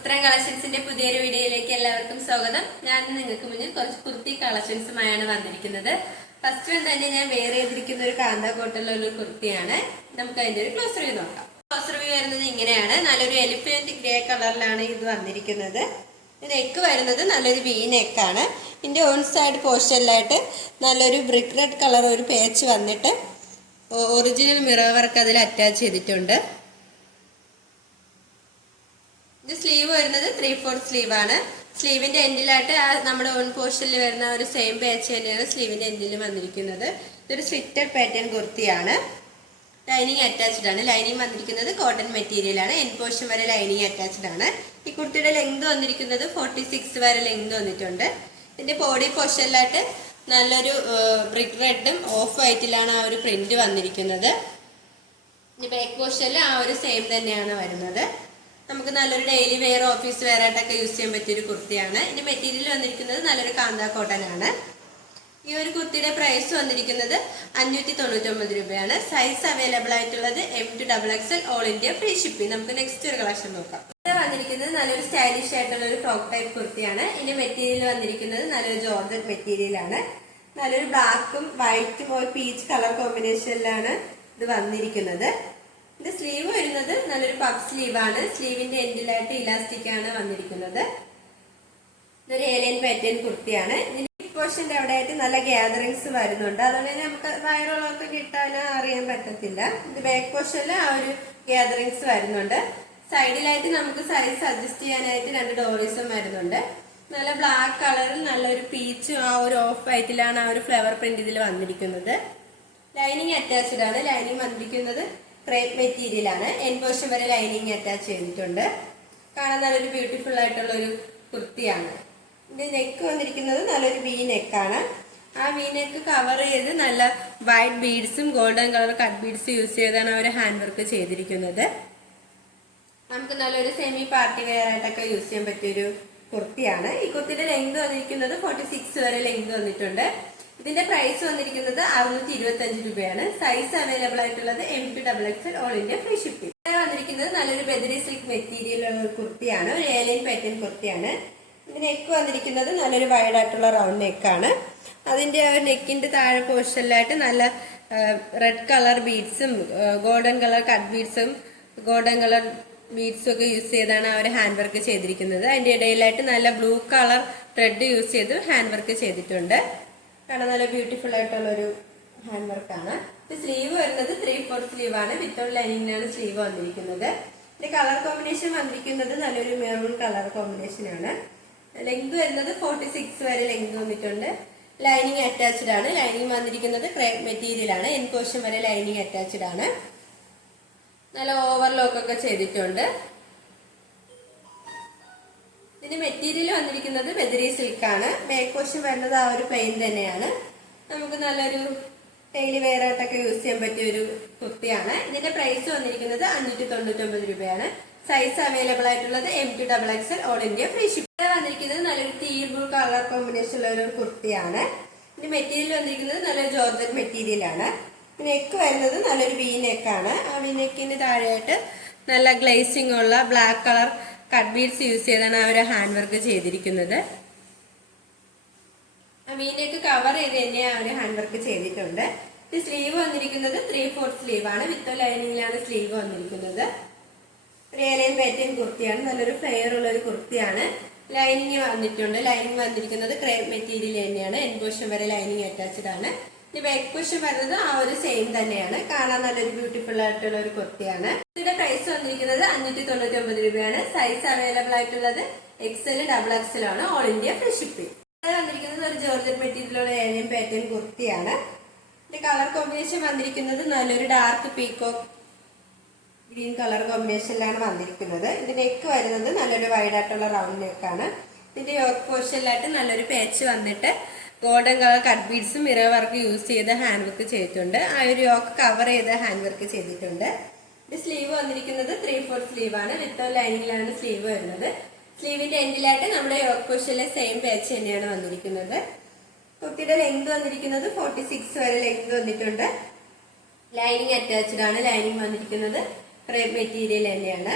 ഉത്തരം കളക്ഷൻസിന്റെ പുതിയൊരു വീഡിയോയിലേക്ക് എല്ലാവർക്കും സ്വാഗതം. ഞാൻ നിങ്ങൾക്ക് മുന്നിൽ കുറച്ച് കുർത്തി കളക്ഷൻസുമായാണ് വന്നിരിക്കുന്നത്. ഫസ്റ്റ് വൺ തന്നെ ഞാൻ വേറെ ചെയ്തിരിക്കുന്ന ഒരു കാന്ത കോട്ടുള്ള ഒരു കുർത്തിയാണ്. നമുക്ക് അതിന്റെ ഒരു ക്ലോസ് റിവ്യൂ നോക്കാം. ക്ലോസ് റിവ്യൂ വരുന്നത് ഇങ്ങനെയാണ്. നല്ലൊരു എലിഫന്റ് ഗ്രേ കളറിലാണ് ഇത് വന്നിരിക്കുന്നത്. നെക്ക് വരുന്നത് നല്ലൊരു വി നെക്കാണ് ഇതിന്റെ ഓൺ സൈഡ് പോർഷനിലായിട്ട് നല്ലൊരു ബ്രിക്ക് റെഡ് കളർ ഒരു പേച്ച് വന്നിട്ട് ഒറിജിനൽ മിറർ വർക്ക് അതിൽ അറ്റാച്ച് ചെയ്തിട്ടുണ്ട്. ഇത് സ്ലീവ് വരുന്നത് ത്രീ ഫോർത്ത് സ്ലീവ് ആണ്. സ്ലീവിന്റെ എൻഡിലായിട്ട് നമ്മുടെ ഓൺ പോർഷനിൽ വരുന്ന ഒരു സെയിം പാച്ച് തന്നെയാണ് സ്ലീവിന്റെ എൻഡിൽ വന്നിരിക്കുന്നത്. ഇതൊരു സ്വിറ്റഡ് പാറ്റേൺ കുർത്തിയാണ്. ലൈനിങ് അറ്റാച്ച്ഡ് ആണ്. ലൈനിങ് വന്നിരിക്കുന്നത് കോട്ടൺ മെറ്റീരിയൽ ആണ്. എൻ പോർഷൻ വരെ ലൈനിങ് അറ്റാച്ച്ഡ് ആണ്. ഈ കുർത്തിയുടെ ലെങ്ത് വന്നിരിക്കുന്നത് ഫോർട്ടി സിക്സ് വരെ ലെങ്ത് വന്നിട്ടുണ്ട്. ഇതിന്റെ ബോഡി പോർഷനിലായിട്ട് നല്ലൊരു ബ്രിക്ക് റെഡും ഓഫ് വൈറ്റിലാണ് ആ ഒരു പ്രിന്റ് വന്നിരിക്കുന്നത്. ഇനി ബാക്ക് പോർഷനിൽ ആ ഒരു സെയിം തന്നെയാണ് വരുന്നത്. നമുക്ക് നല്ലൊരു ഡെയിലി വെയർ ഓഫീസ് വെയർ ആയിട്ടൊക്കെ യൂസ് ചെയ്യാൻ പറ്റിയ ഒരു കുർത്തിയാണ്. ഇതിന്റെ മെറ്റീരിയൽ വന്നിരിക്കുന്നത് നല്ലൊരു കാന്ത കോട്ടൺ ആണ്. ഈ ഒരു കുർത്തിയുടെ പ്രൈസ് വന്നിരിക്കുന്നത് അഞ്ഞൂറ്റി തൊണ്ണൂറ്റൊമ്പത് രൂപയാണ്. സൈസ് അവൈലബിൾ ആയിട്ടുള്ളത് M two double XL all India free shipping നമുക്ക് നെക്സ്റ്റ് ഒരു കളക്ഷൻ നോക്കാം. ഇത് വന്നിരിക്കുന്നത് നല്ലൊരു സ്റ്റൈലിഷ് ആയിട്ടുള്ള ഒരു ഫ്രോക്ക് ടൈപ്പ് കുർത്തിയാണ്. ഇതിന്റെ മെറ്റീരിയൽ വന്നിരിക്കുന്നത് നല്ലൊരു ജോർജറ്റ് മെറ്റീരിയൽ ആണ്. നല്ലൊരു ബ്ലാക്കും വൈറ്റും ഒരു പീച്ച് കളർ കോമ്പിനേഷനിലാണ് ഇത് വന്നിരിക്കുന്നത്. ഇത് സ്ലീവ് വരുന്നത് നല്ലൊരു പഫ് സ്ലീവ് ആണ്. സ്ലീവിന്റെ എൻഡിലായിട്ട് ഇലാസ്റ്റിക് ആണ് വന്നിരിക്കുന്നത്. ഇതൊരു ഏലിയൻ പാറ്റേൺ കുർത്തിയാണ്. പോർഷന്റെ അവിടെ ആയിട്ട് നല്ല ഗ്യാതറിങ്സ് വരുന്നുണ്ട്. അതുകൊണ്ട് തന്നെ നമുക്ക് വയറുള്ളവർക്ക് കിട്ടാനോ അറിയാൻ പറ്റത്തില്ല. ഇത് ബാക്ക് പോർഷനിൽ ആ ഒരു ഗ്യാതറിങ്സ് വരുന്നുണ്ട്. സൈഡിലായിട്ട് നമുക്ക് സൈസ് അഡ്ജസ്റ്റ് ചെയ്യാനായിട്ട് രണ്ട് ഡോറീസും വരുന്നുണ്ട്. നല്ല ബ്ലാക്ക് കളറിൽ നല്ലൊരു പീച്ചും ആ ഒരു ഓഫ് വൈറ്റിലാണ് ആ ഒരു ഫ്ലവർ പ്രിന്റ് ഇതിൽ വന്നിരിക്കുന്നത്. ലൈനിങ് അറ്റാച്ച്ഡ് ആണ്. ലൈനിങ് വന്നിരിക്കുന്നത് ക്രേപ്പ് മെറ്റീരിയൽ ആണ്. എൻ പോർഷൻ വരെ ലൈനിങ് അറ്റാച്ച് ചെയ്തിട്ടുണ്ട്. കാണാൻ നല്ലൊരു ബ്യൂട്ടിഫുൾ ആയിട്ടുള്ള ഒരു കുർത്തിയാണ്. ഇത് നെക്ക് വന്നിരിക്കുന്നത് നല്ലൊരു വി നെക്കാണ് ആ വി നെക്ക് കവർ ചെയ്ത് നല്ല white ബീഡ്സും golden colour cut beads use ചെയ്താണ് അവർ ഹാൻഡ് വർക്ക് ചെയ്തിരിക്കുന്നത്. നമുക്ക് നല്ലൊരു സെമി പാർട്ടി വെയർ ആയിട്ടൊക്കെ യൂസ് ചെയ്യാൻ പറ്റിയൊരു കുർത്തിയാണ്. ഈ കുർത്തിയുടെ ലെങ്ത് വന്നിരിക്കുന്നത് ഫോർട്ടി സിക്സ് വരെ ലെങ്ത് വന്നിട്ടുണ്ട്. ഇതിന്റെ പ്രൈസ് വന്നിരിക്കുന്നത് അറുന്നൂറ്റി ഇരുപത്തി അഞ്ച് രൂപയാണ് സൈസ് അവൈലബിൾ ആയിട്ടുള്ളത് M two double X all India free shipping വന്നിരിക്കുന്നത് നല്ലൊരു ബെദറി സിൽക്ക് മെറ്റീരിയൽ കുർത്തിയാണ്. ഒരു ഏലിയൻ പാറ്റേൺ കുർത്തിയാണ്. ഇതിന് നെക്ക് വന്നിരിക്കുന്നത് നല്ലൊരു വൈഡ് ആയിട്ടുള്ള റൗണ്ട് നെക്കാണ് അതിന്റെ നെക്കിന്റെ താഴെ പോർഷനിലായിട്ട് നല്ല റെഡ് കളർ ബീഡ്സും ഗോൾഡൻ കളർ കട്ട് ബീഡ്സും ഗോൾഡൻ കളർ ബീഡ്സും ഒക്കെ യൂസ് ചെയ്താണ് അവർ ഹാൻഡ് വർക്ക് ചെയ്തിരിക്കുന്നത്. അതിന്റെ ഇടയിലായിട്ട് നല്ല ബ്ലൂ കളർ ത്രെഡ് യൂസ് ചെയ്ത് ഹാൻഡ് വർക്ക് ചെയ്തിട്ടുണ്ട്. കാണാൻ നല്ല ബ്യൂട്ടിഫുൾ ആയിട്ടുള്ള ഒരു ഹാൻഡ് വർക്കാണ് ഇത് സ്ലീവ് വരുന്നത് ത്രീ ഫോർ സ്ലീവ് ആണ്. വിത്തൗട്ട് ലൈനിങ്ങിനാണ് സ്ലീവ് വന്നിരിക്കുന്നത്. ഇതിന്റെ കളർ കോമ്പിനേഷൻ വന്നിരിക്കുന്നത് നല്ലൊരു മെറൂൺ കളർ കോമ്പിനേഷൻ ആണ്. ലെങ്ത് വരുന്നത് ഫോർട്ടി സിക്സ് വരെ ലെങ്ത് വന്നിട്ടുണ്ട്. ലൈനിങ് അറ്റാച്ച്ഡ് ആണ്. ലൈനിങ് വന്നിരിക്കുന്നത് ക്രേപ്പ് മെറ്റീരിയൽ ആണ്. എൻകോഷൻ വരെ ലൈനിങ് അറ്റാച്ച്ഡ് ആണ്. നല്ല ഓവർലോക്ക് ഒക്കെ ചെയ്തിട്ടുണ്ട്. ഇതിന്റെ മെറ്റീരിയൽ വന്നിരിക്കുന്നത് ബദരി സിൽക്കാണ്. പോർഷൻ വരുന്നത് ആ ഒരു പ്ലെയിൻ തന്നെയാണ്. നമുക്ക് നല്ലൊരു ഡെയിലി വെയർ ആയിട്ടൊക്കെ യൂസ് ചെയ്യാൻ പറ്റിയ ഒരു കുർത്തിയാണ്. ഇതിന്റെ പ്രൈസ് വന്നിരിക്കുന്നത് അഞ്ഞൂറ്റി തൊണ്ണൂറ്റൊമ്പത് രൂപയാണ്. സൈസ് അവൈലബിൾ ആയിട്ടുള്ളത് M two double XL all India free ship വന്നിരിക്കുന്നത് നല്ലൊരു ടീൽ ബ്ലൂ കളർ കോമ്പിനേഷൻ ഉള്ള ഒരു കുർത്തിയാണ്. ഇതിന്റെ മെറ്റീരിയൽ വന്നിരിക്കുന്നത് നല്ലൊരു ജോർജറ്റ് മെറ്റീരിയൽ ആണ്. നെക്ക് വരുന്നത് നല്ലൊരു വി നെക്കാണ് ആ വി നെക്കിന് താഴെയായിട്ട് നല്ല ഗ്ലേസിംഗ് ഉള്ള black colour cut beads use ചെയ്താണ് ആ ഒരു ഹാൻഡ് വർക്ക് ചെയ്തിരിക്കുന്നത്. ആ വീനൊക്കെ കവർ ചെയ്ത് തന്നെ ഒരു ഹാൻഡ് വർക്ക് ചെയ്തിട്ടുണ്ട്. സ്ലീവ് വന്നിരിക്കുന്നത് ത്രീ ഫോർത്ത് സ്ലീവ് ആണ്. വിത്തോ ലൈനിങ്ങിലാണ് സ്ലീവ് വന്നിരിക്കുന്നത്. ഒരു ഏലയൻ പാറ്റേൺ കുർത്തിയാണ്. നല്ലൊരു ഫ്ലെയർ ഉള്ള ഒരു കുർത്തിയാണ്. ലൈനിങ് വന്നിട്ടുണ്ട്. ലൈനിങ് വന്നിരിക്കുന്നത് ക്രേപ്പ് മെറ്റീരിയൽ തന്നെയാണ്. എൻ പോർഷൻ വരെ ലൈനിങ് അറ്റാച്ച്ഡ് ആണ്. ഇനി ബാക്ക് കുഷൻ വരുന്നത് ആ ഒരു സെയിം തന്നെയാണ്. കാണാൻ നല്ലൊരു ബ്യൂട്ടിഫുൾ ആയിട്ടുള്ള ഒരു കുർത്തിയാണ്. ഇതിന്റെ പ്രൈസ് വന്നിരിക്കുന്നത് അഞ്ഞൂറ്റി തൊണ്ണൂറ്റി ഒമ്പത് രൂപയാണ് സൈസ് അവൈലബിൾ ആയിട്ടുള്ളത് എക്സൽ ഡബിൾ എക്സൽ ആണ്. ഓൾ ഇന്ത്യ ഫ്രീ ഷിപ്പിംഗ് വന്നിരിക്കുന്നത് ഒരു ജോർജറ്റ് മെറ്റീരിയലുള്ള ഏലിയൻ പാറ്റേൺ കുർത്തിയാണ്. ഇതിന്റെ കളർ കോമ്പിനേഷൻ വന്നിരിക്കുന്നത് നല്ലൊരു ഡാർക്ക് പീക്കോക്ക് ഗ്രീൻ കളർ കോമ്പിനേഷനിലാണ് വന്നിരിക്കുന്നത്. ഇതിന്റെ നെക്ക് വരുന്നത് നല്ലൊരു വൈഡ് ആയിട്ടുള്ള റൗണ്ട് നെക്കാണ് ഇതിന്റെ യോക്ക് പോർഷനിലായിട്ട് നല്ലൊരു പാച്ച് വന്നിട്ട് ഗോൾഡൻ കളർ കട്ട് ബീഡ്സും മിറർ വർക്ക് യൂസ് ചെയ്ത് ഹാൻഡ് വർക്ക് ചെയ്തിട്ടുണ്ട്. ആ ഒരു യോക്ക് കവർ ചെയ്ത് ഹാൻഡ് വർക്ക് ചെയ്തിട്ടുണ്ട്. സ്ലീവ് വന്നിരിക്കുന്നത് ത്രീ ഫോർ സ്ലീവ് ആണ്. വിത്ത് ലൈനിങ്ങിലാണ് സ്ലീവ് വരുന്നത്. സ്ലീവിന്റെ എൻഡിലായിട്ട് നമ്മുടെ യോക്ക് പോർഷനിലെ സെയിം പാച്ച് തന്നെയാണ് വന്നിരിക്കുന്നത്. കുട്ടിയുടെ ലെങ്ത് വന്നിരിക്കുന്നത് ഫോർട്ടി സിക്സ് വരെ ലെങ്ത് വന്നിട്ടുണ്ട്. ലൈനിങ് അറ്റാച്ച്ഡ് ആണ്. ലൈനിങ് വന്നിരിക്കുന്നത് ക്രേപ്പ് മെറ്റീരിയൽ തന്നെയാണ്.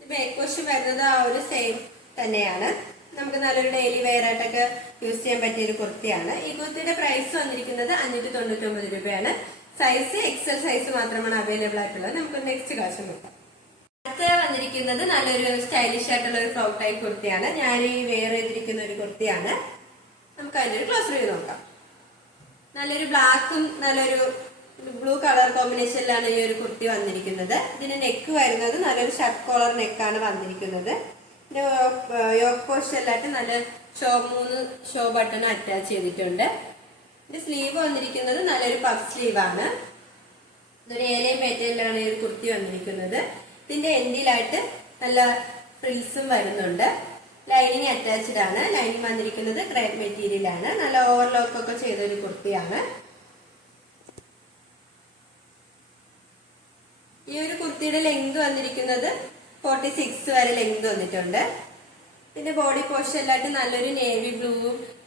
ബാക്ക് വാഷ് വരുന്നത് ആ ഒരു സെയിം തന്നെയാണ്. നമുക്ക് നല്ലൊരു ഡെയിലി വെയർ ആയിട്ടൊക്കെ യൂസ് ചെയ്യാൻ പറ്റിയ ഒരു കുർത്തിയാണ്. ഈ കുർത്തിയുടെ പ്രൈസ് വന്നിരിക്കുന്നത് അഞ്ഞൂറ്റി തൊണ്ണൂറ്റി ഒമ്പത് രൂപയാണ്. സൈസ് എക്സൽ സൈസ് മാത്രമാണ് അവൈലബിൾ ആയിട്ടുള്ളത്. നമുക്ക് നെക്സ്റ്റ് കാശം നോക്കാം. അടുത്ത വന്നിരിക്കുന്നത് നല്ലൊരു സ്റ്റൈലിഷ് ആയിട്ടുള്ള ഒരു ഫ്രോക്ക് ടൈപ്പ് കുർത്തിയാണ്. ഞാൻ ഈ വെയർ ചെയ്തിരിക്കുന്ന ഒരു കുർത്തിയാണ്. നമുക്ക് അതിന്റെ ഒരു ക്ലോസ് റിവ്യൂ നോക്കാം. നല്ലൊരു ബ്ലാക്കും നല്ലൊരു ബ്ലൂ കളർ കോമ്പിനേഷനിലാണ് ഈ ഒരു കുർത്തി വന്നിരിക്കുന്നത്. ഇതിന് നെക്ക് വരുന്നത് നല്ലൊരു ഷർട്ട് കോളർ നെക്കാണ് വന്നിരിക്കുന്നത്. ഇതിന്റെ യോക്ക് പോസ്റ്റെല്ലായിട്ട് നല്ല ഷോ മൂന്ന് ഷോ ബട്ടണും അറ്റാച്ച് ചെയ്തിട്ടുണ്ട്. ഇതിന്റെ സ്ലീവ് വന്നിരിക്കുന്നത് നല്ലൊരു പഫ് സ്ലീവാണ് ഇതൊരു ഏലയും മെറ്റീരിയലാണ് ഈ ഒരു കുർത്തി വന്നിരിക്കുന്നത്. ഇതിന്റെ എൻഡിലായിട്ട് നല്ല ഫ്രിൽസും വരുന്നുണ്ട്. ലൈനിങ് അറ്റാച്ച്ഡ് ആണ്. ലൈനിങ് വന്നിരിക്കുന്നത് ക്രേപ്പ് മെറ്റീരിയലാണ് നല്ല ഓവർലോക്ക് ഒക്കെ ചെയ്ത ഒരു കുർത്തിയാണ്. ഈ ഒരു കുർത്തിയുടെ ലെങ്ത് വന്നിരിക്കുന്നത് ഫോർട്ടി സിക്സ് വരെ ലെങ്ത് വന്നിട്ടുണ്ട്. പിന്നെ ബോഡി പോർഷനിലായിട്ട് നല്ലൊരു നേവി ബ്ലൂ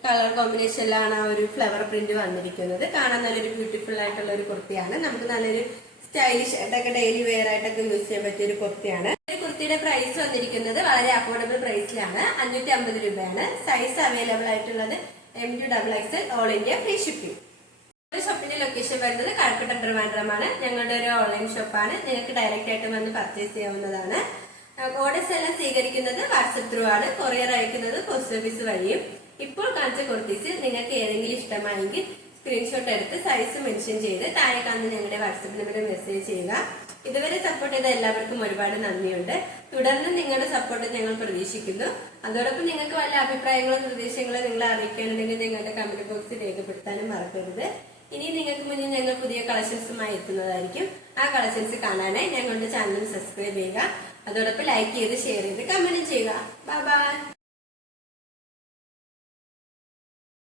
കളർ കോമ്പിനേഷനിലാണ് ആ ഒരു ഫ്ലവർ പ്രിന്റ് വന്നിരിക്കുന്നത്. കാണാൻ നല്ലൊരു ബ്യൂട്ടിഫുൾ ആയിട്ടുള്ള ഒരു കുർത്തിയാണ്. നമുക്ക് നല്ലൊരു സ്റ്റൈലിഷ് ആയിട്ടൊക്കെ ഡെയിലി വെയർ ആയിട്ടൊക്കെ യൂസ് ചെയ്യാൻ പറ്റിയ ഒരു കുർത്തിയാണ്. ഈ കുർത്തിയുടെ പ്രൈസ് വന്നിരിക്കുന്നത് വളരെ അഫോർഡബിൾ പ്രൈസിലാണ് അഞ്ഞൂറ്റി അമ്പത് രൂപയാണ്. സൈസ് അവൈലബിൾ ആയിട്ടുള്ളത് M two double X L all India free shipping ഷോപ്പിന്റെ ലൊക്കേഷൻ വരുന്നത് കഴക്കൂട്ടം ട്രിവാൻഡ്രമാണ് ഞങ്ങളുടെ ഒരു ഓൺലൈൻ ഷോപ്പാണ് നിങ്ങൾക്ക് ഡയറക്റ്റ് ആയിട്ട് വന്ന് പർച്ചേസ് ചെയ്യാവുന്നതാണ്. ഓർഡേഴ്സ് എല്ലാം സ്വീകരിക്കുന്നത് വാട്സപ്പ് ത്രൂ ആണ്. കൊറിയർ അയക്കുന്നത് പോസ്റ്റ് ഓഫീസ് വഴിയും. ഇപ്പോൾ കാണിച്ച കുർത്തീസ് നിങ്ങൾക്ക് ഏതെങ്കിലും ഇഷ്ടമായെങ്കിൽ സ്ക്രീൻഷോട്ട് എടുത്ത് സൈസ് മെൻഷൻ ചെയ്ത് താഴെ കാണുന്ന ഞങ്ങളുടെ വാട്സപ്പ് നമ്പറിൽ മെസ്സേജ് ചെയ്യുക. ഇതുവരെ സപ്പോർട്ട് ചെയ്ത എല്ലാവർക്കും ഒരുപാട് നന്ദിയുണ്ട്. തുടർന്ന് നിങ്ങളുടെ സപ്പോർട്ട് ഞങ്ങൾ പ്രതീക്ഷിക്കുന്നു. അതോടൊപ്പം നിങ്ങൾക്ക് വല്ല അഭിപ്രായങ്ങളും നിർദ്ദേശങ്ങളും നിങ്ങളെ അറിയിക്കാനുണ്ടെങ്കിൽ നിങ്ങളുടെ കമന്റ് ബോക്സിൽ രേഖപ്പെടുത്താനും മറക്കരുത്. ഇനി നിങ്ങൾക്ക് മുന്നിൽ ഞങ്ങൾ പുതിയ കളക്ഷൻസുമായി എത്തുന്നതായിരിക്കും. ആ കളക്ഷൻസ് കാണാനായി ഞങ്ങളുടെ ചാനൽ സബ്സ്ക്രൈബ് ചെയ്യുക. അതോടൊപ്പം ലൈക്ക് ചെയ്ത് ഷെയർ ചെയ്ത് കമന്റ് ചെയ്യുക. Bye bye